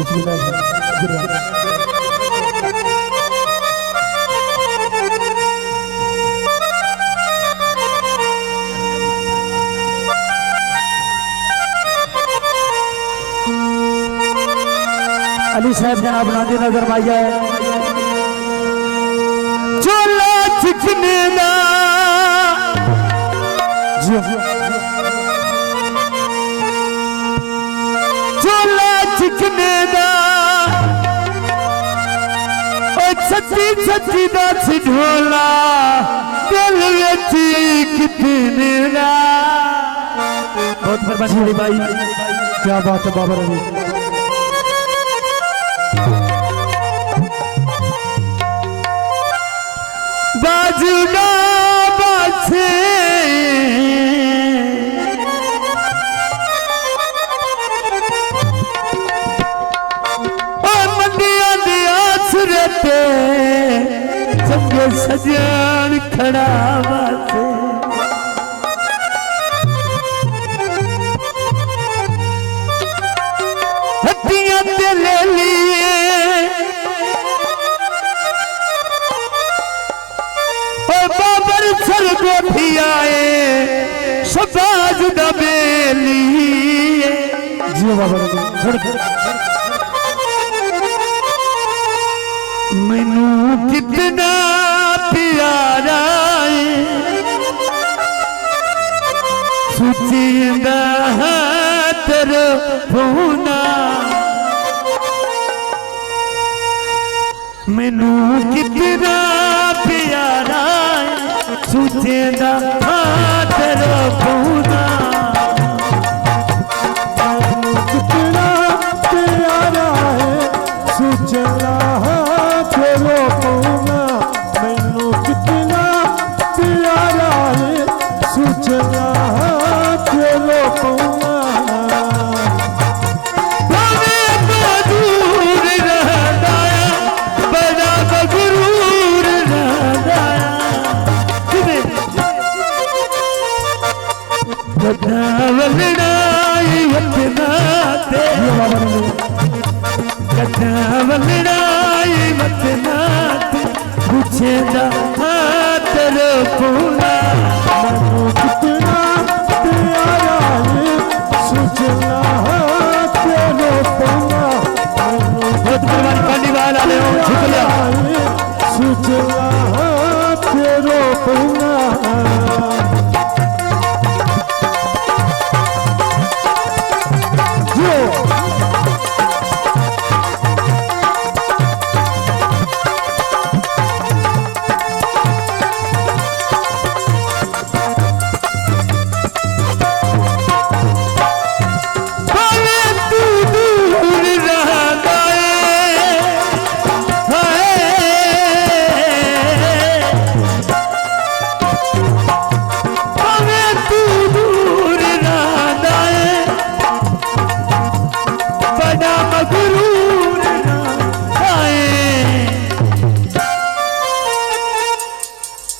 अली साहब जनाब नादी नजर माई जाए चोला चिकने दा चोला चिकने दा सच्ची सच्ची दा ढोला दिल विच कितने दा। बहुत मेहरबानी भाई, क्या बात है बाबर अली। बाजुना बासे मंडिया दिया सुरते चंगे सजन खड़ा बासे हट्टियां ते ले लिए बाबर सर गोठी आए शबाज दबेली जी बाबर मैनू कितना प्यारा सुचिंदा तेरे होना मैनू कितना प्यारा सुचेंदा तेरा होना कितना प्यारा है सुचेंदा तेरा होना मैनू कितना प्यारा है सुचेंदा तेरा होना। कदावलड़ाई वतनाते कदावलड़ाई वतनाते पूछेंदा तेरे पूना मैनू कितना प्यारा है सुचेंदा तेरे होना बहुत मेहरबानी पानी वाला ले शुक्रिया सुचेंदा तेरे होना।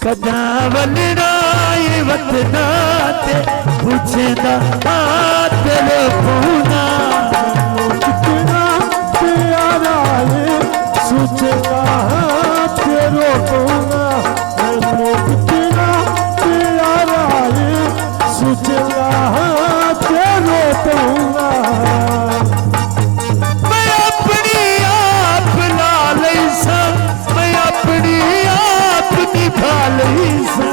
कदावलड़ाई वतनाते पूछेंदा तेरे पूना कितना प्यारा है सुचेंदा तेरे होना मैनू कितना प्यारा है सुचेंदा तेरे होना। मैं अपनी आप ला लई सा मैं अपनी आप निभा लई सा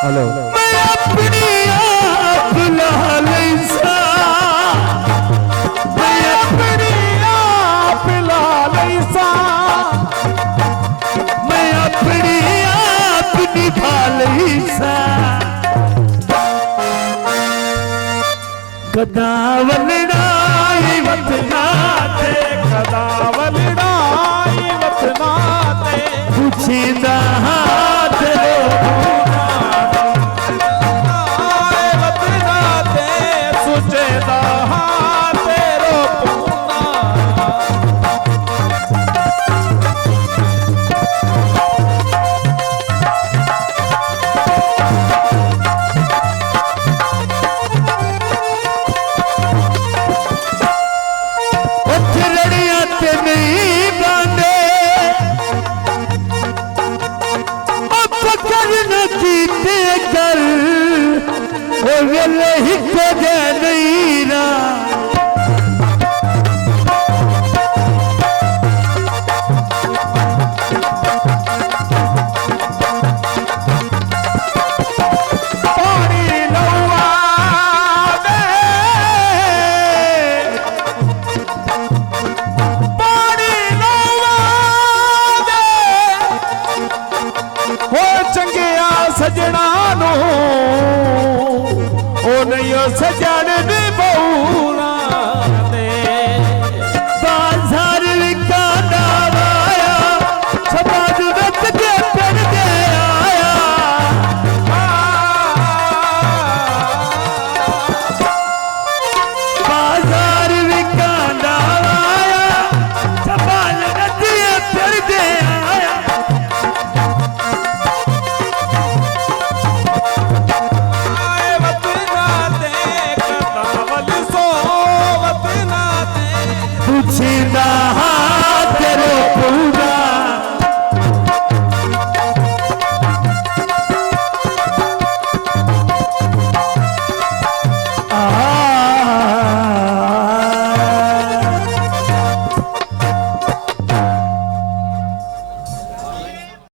हेलो मैं अपनी आप ला लई सा मैं अपनी आप ला लई सा मैं अपनी आप निभा लई सा कदावलड़ाई वतनाते कदावलड़ाई वतनाते पूछेंदा तेरे कर न जीते कर वो वेले ही को दे नहीं रहा